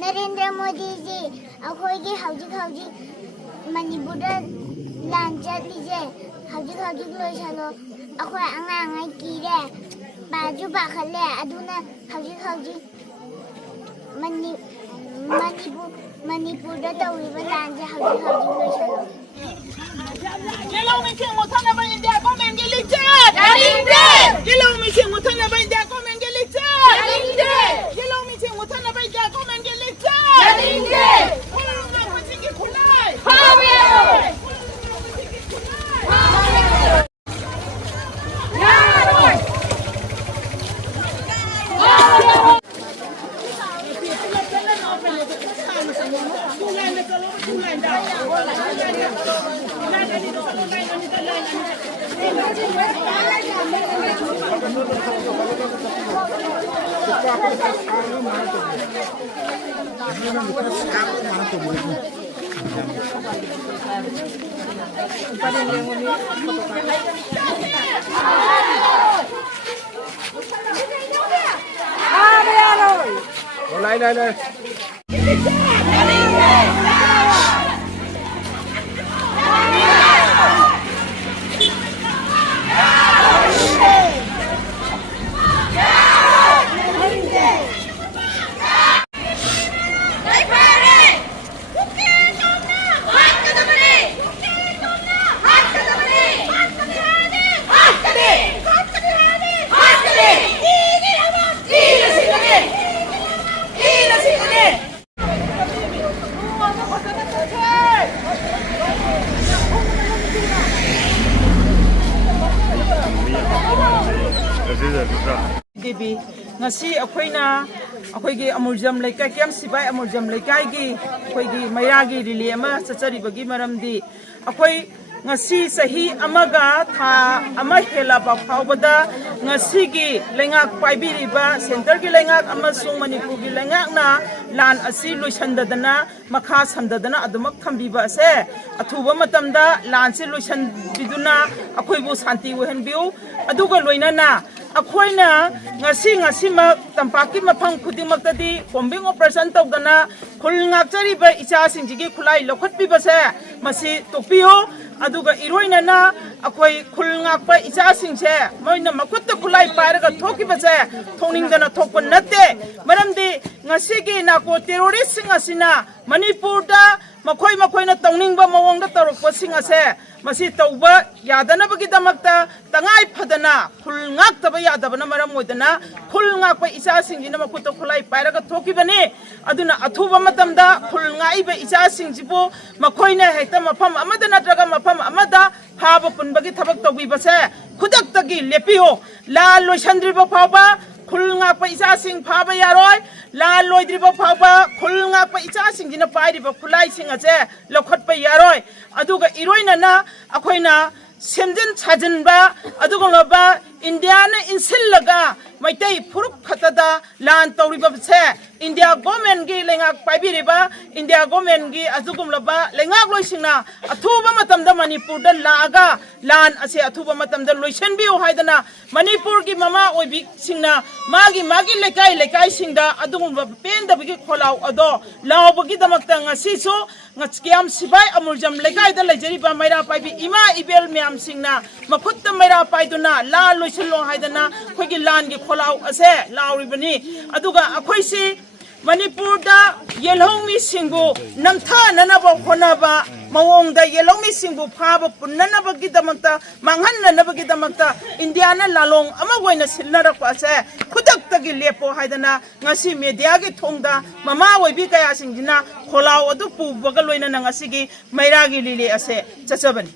नरेंद्र मोदी जी अखोई हौजिक मणिपुर लान चलीजे हौजिक लोइसलो अखोई आंगांगाई कीरे बाजू बाखले अदुना हौजिक Manipur तौरिबा लानजे हौजिक लोइसलो Yellow meeting will turn about India, come and get it. Yellow meeting will turn about India, come and get it. Yellow meeting will turn about India, come and get it. Lại Gibi ngasi akhoi amuljam laikai kyam sibai amuljam laikai gi akhoi maya gi rili ama chachari bagi maramdi akhoi ngasi sahi amaga tha ama hela ba phawbada ngasi gi lengak paibiri ba center gi lengak ama sung manipur gi lengak na lan asi loisandadana makha samdadana adumak thambi ba se athuba matamda lan se loisan biduna akhoi bu santi wehenbiu aduga loinana अखोइना ngasi mak tampaki mafang khudimak tadi bombing operation tawdana khulngakchari ba icha singjigi khulai lokhotpi base masi topio aduga iroina na akhoi khulngak pa icha singse moina makutta khulai paraga thoki base thoningdana thokpa natte maramdi ngasi gi nako terrorist sing asina manipur da makhoi na tawning ba mawong da tarokpa sing ase masi tawba yadana bagi damakta tangai phadana khulngak taba yadabana maram moidana khulngak pa isa singjina makutta khulai pairaga thoki bani aduna athuba matamda khulngai ba isa singjibu makhoina hekta mafam amada natraga mafam amada phaba punbagi thabak tawbi base khudak tagi lepio la loisandri ba phaba khulngak pa isa sing phaba yaroi la loidri ba phaba khulngak pa isa singjina pairi ba khulai sing ase lokhot pa yaroi aduga iroina na akhoina semjen chajan ba aduga loba india na insillaga maitai phuruk khatada lan tawri ba se india government gi lenga paibiri ba india government gi azugum loba lenga loisingna athuba matamda manipur da laga lan ase athuba matamda loisan bi haidana manipur gi mama oibi singna magi lekai singda adugum pen da bi kholau ado law bagi damakta ngasi so ngachkiam sibai amuljam lekai da lejari ba maira paibi ima ibel miam singna makhutta maira paiduna la loisallo haidana khogi lan gi kholau ase lauribani aduga akhoisi manipur da yelhomi singbu namtha nanaba khonaba mawong da yelhomi singbu phaba punnanaba gi damakta manghanna naba gi damakta india na lalong ama goina silnara kwase khudak tagi lepo haidana ngasi media gi thongda mama oibi kaya singjina kholau adu pu baga loina ngasi gi maira gi lili ase chachabani